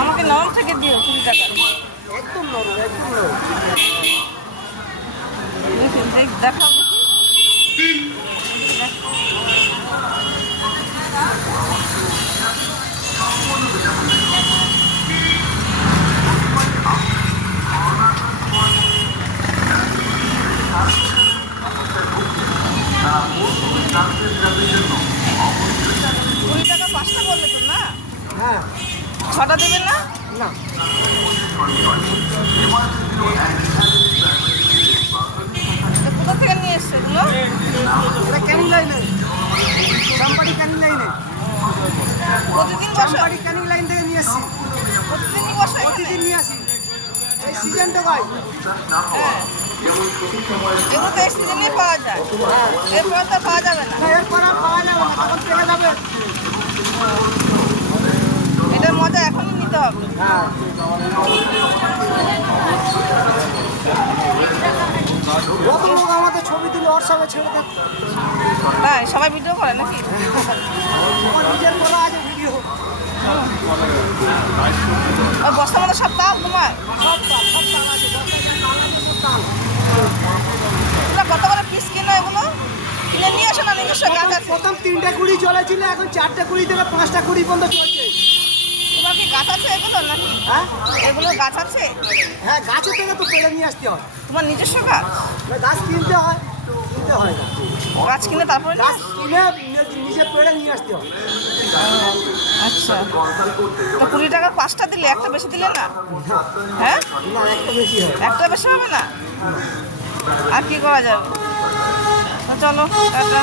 আমাকে নরম থেকে দিও 20 টাকা। একদম নরম, একদম নরম। দেখাও। টাকা 5টা বললে তো না? হ্যাঁ। 6টা দেবেন না? না। কোথা থেকে নিয়ে এসছে এগুলো? এটা ক্যানিং লাইনে, চাম্পাটি ক্যানিং লাইনে। প্রতিদিন বসো? চাম্পাটি ক্যানিং লাইন থেকে নিয়ে এসছি। প্রতিদিনই বসো এখানে? প্রতিদিন নিয়ে আসি, এই সিজনটা ভাই। হ্যাঁ, এগুলো তো এই সিজনেই পাওয়া যায়। এরপরে তো পাওয়া যাবে না। এরপর আর পাওয়া যাবে না, তখন পেয়ে যাবে। এটার মজা এখনই নিতে হবে। হ্যাঁ। কত লোক আমাদের ছবি তুলে হোয়াটসঅ্যাপে ছেড়ে দেয়। তাই সবাই ভিডিও করে নাকি? আমার নিজের করা আছে ভিডিও। আর বস্তার মধ্যে সব তাল তোমার? সব তাল, সব তাল আছে। তাল। তোমরা কত করে পিস কিনো এগুলো? কিনে নিয়ে আসো না নিজস্ব গাছ আছে? প্রথম 3টে কুড়ি চলেছিল, এখন 4টে কুড়ি থেকে 5টা কুড়ি পর্যন্ত চলছে। তোমার কি গাছ আছে এগুলো নাকি? হ্যাঁ, এগুলো গাছ আছে? হ্যাঁ, গাছের থেকে তো পেড়ে নিয়ে আসতে হয়। তোমার নিজস্ব গাছ? গাছ কিনতে হয়, কিনতে হয় না। গাছ কিনে তারপরে গাছ কিনে নিজে পেড়ে নিয়ে আসতে হয়। আচ্ছা, তো 20 টাকার 5টা দিলে, একটা বেশি দিলে না? হ্যাঁ, না, একটা বেশি হয়। একটা বেশি হবে না? আর কি করা যাবে? চলো টাটা।